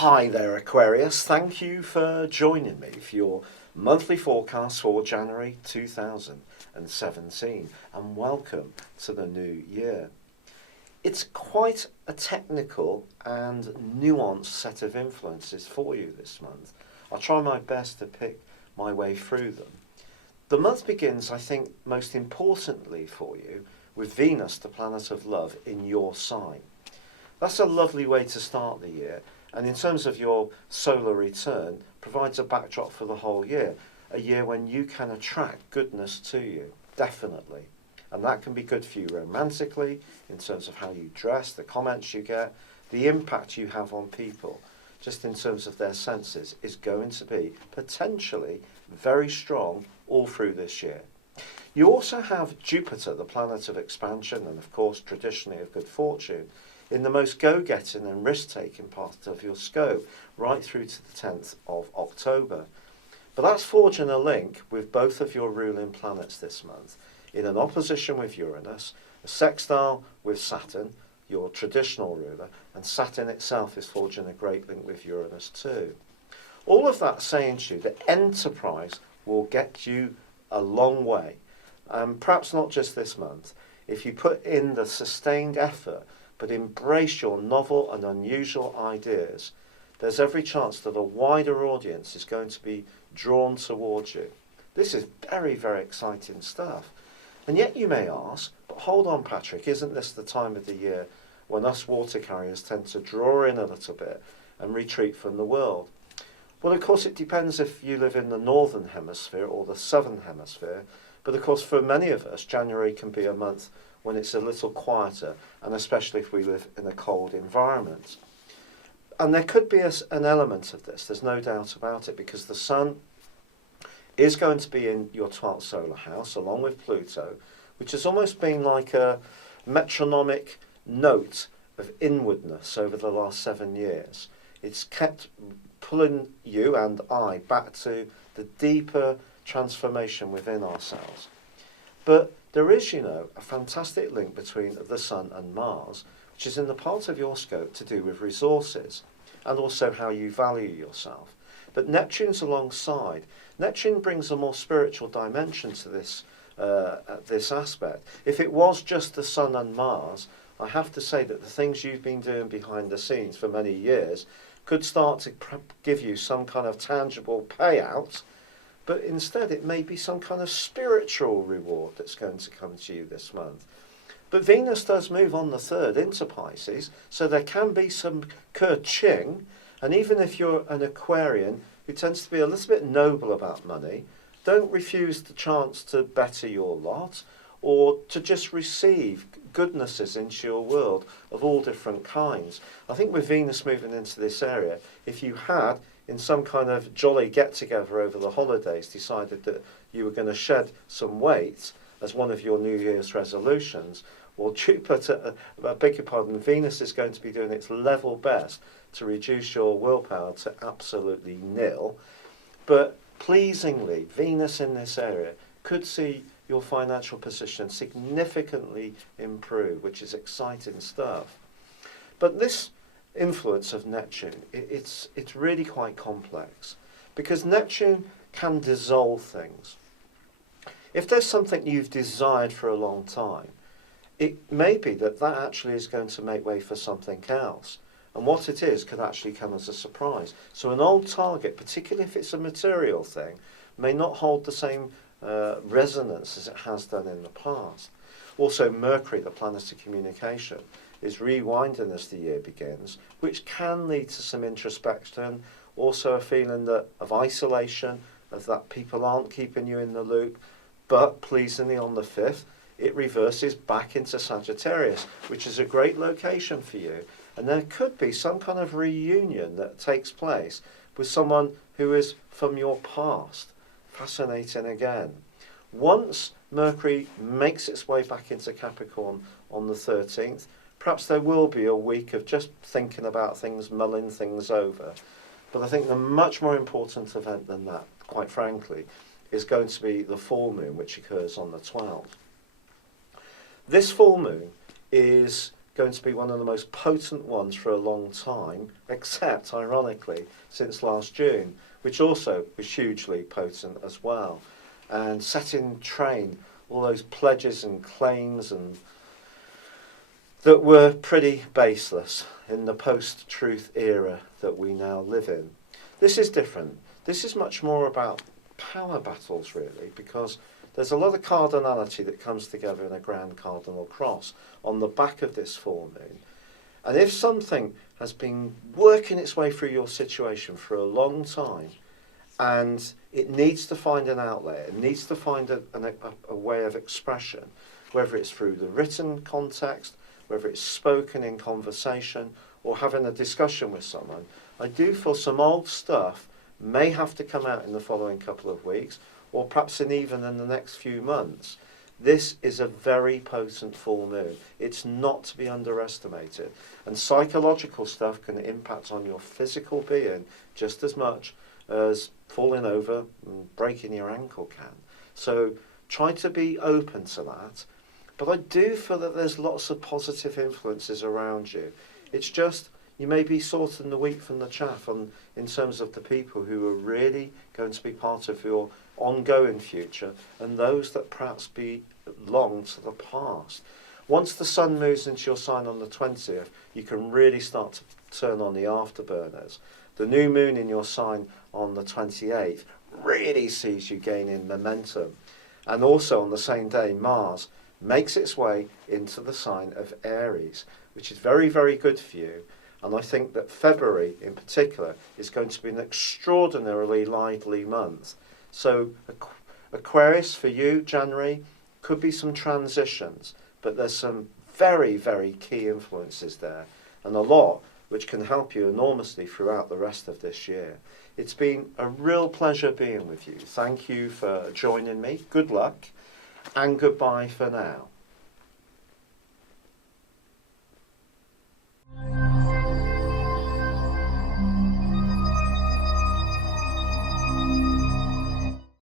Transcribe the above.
Hi there, Aquarius. Thank you for joining me for your monthly forecast for January 2017, and welcome to the new year. It's quite a technical and nuanced set of influences for you this month. I'll try my best to pick my way through them. The month begins, I think, most importantly for you, with Venus, the planet of love, in your sign. That's a lovely way to start the year, and in terms of your solar return, provides a backdrop for the whole year, a year when you can attract goodness to you, definitely. And that can be good for you romantically, in terms of how you dress, the comments you get, the impact you have on people, just in terms of their senses, is going to be potentially very strong all through this year. You also have Jupiter, the planet of expansion, and of course traditionally of good fortune, in the most go-getting and risk-taking part of your scope, right through to the 10th of October. But that's forging a link with both of your ruling planets this month, in an opposition with Uranus, a sextile with Saturn, your traditional ruler, and Saturn itself is forging a great link with Uranus too. All of that saying to you that enterprise will get you a long way, perhaps not just this month. If you put in the sustained effort, but embrace your novel and unusual ideas, there's every chance that a wider audience is going to be drawn towards you. This is very, very exciting stuff. And yet you may ask, but hold on, Patrick, isn't this the time of the year when us water carriers tend to draw in a little bit and retreat from the world? Well, of course, it depends if you live in the northern hemisphere or the southern hemisphere. But of course, for many of us, January can be a month when it's a little quieter, and especially if we live in a cold environment. And there could be an element of this, there's no doubt about it, because the Sun is going to be in your 12th solar house, along with Pluto, which has almost been like a metronomic note of inwardness over the last 7 years. It's kept pulling you and I back to the deeper transformation within ourselves. But there is, a fantastic link between the Sun and Mars, which is in the part of your scope to do with resources and also how you value yourself. But Neptune's alongside. Neptune brings a more spiritual dimension to this aspect. If it was just the Sun and Mars, I have to say that the things you've been doing behind the scenes for many years could start to give you some kind of tangible payout. But instead it may be some kind of spiritual reward that's going to come to you this month. But Venus does move on the 3rd into Pisces, so there can be some ka-ching, and even if you're an Aquarian who tends to be a little bit noble about money, don't refuse the chance to better your lot or to just receive goodnesses into your world of all different kinds. I think with Venus moving into this area, if you had in some kind of jolly get-together over the holidays decided that you were going to shed some weight as one of your New Year's resolutions, well, Jupiter, I beg your pardon, Venus is going to be doing its level best to reduce your willpower to absolutely nil. But pleasingly, Venus in this area could see your financial position significantly improve, which is exciting stuff. But this influence of Neptune, it's really quite complex, because Neptune can dissolve things. If there's something you've desired for a long time, it may be that actually is going to make way for something else, and what it is could actually come as a surprise. So an old target, particularly if it's a material thing, may not hold the same resonance as it has done in the past. Also, Mercury, the planet of communication, is rewinding as the year begins, which can lead to some introspection, also a feeling of isolation, of that people aren't keeping you in the loop. But pleasingly on the 5th, it reverses back into Sagittarius, which is a great location for you. And there could be some kind of reunion that takes place with someone who is from your past. Fascinating again. Once Mercury makes its way back into Capricorn on the 13th, perhaps there will be a week of just thinking about things, mulling things over. But I think the much more important event than that, quite frankly, is going to be the full moon, which occurs on the 12th. This full moon is going to be one of the most potent ones for a long time, except, ironically, since last June, which also was hugely potent as well. And set in train all those pledges and claims and that were pretty baseless in the post-truth era that we now live in. This is different. This is much more about power battles, really, because there's a lot of cardinality that comes together in a grand cardinal cross on the back of this full moon. And if something has been working its way through your situation for a long time, and it needs to find an outlet, it needs to find a way of expression, whether it's through the written context, whether it's spoken in conversation, or having a discussion with someone, I do feel some old stuff may have to come out in the following couple of weeks, or perhaps even in the next few months. This is a very potent full moon. It's not to be underestimated. And psychological stuff can impact on your physical being just as much as falling over and breaking your ankle can. So try to be open to that. But I do feel that there's lots of positive influences around you. It's just, you may be sorting the wheat from the chaff in terms of the people who are really going to be part of your ongoing future, and those that perhaps belong to the past. Once the sun moves into your sign on the 20th, you can really start to turn on the afterburners. The new moon in your sign on the 28th really sees you gaining momentum. And also on the same day, Mars makes its way into the sign of Aries, which is very, very good for you. And I think that February in particular is going to be an extraordinarily lively month. So Aquarius, for you, January, could be some transitions, but there's some very, very key influences there, and a lot which can help you enormously throughout the rest of this year. It's been a real pleasure being with you. Thank you for joining me. Good luck, and goodbye for now.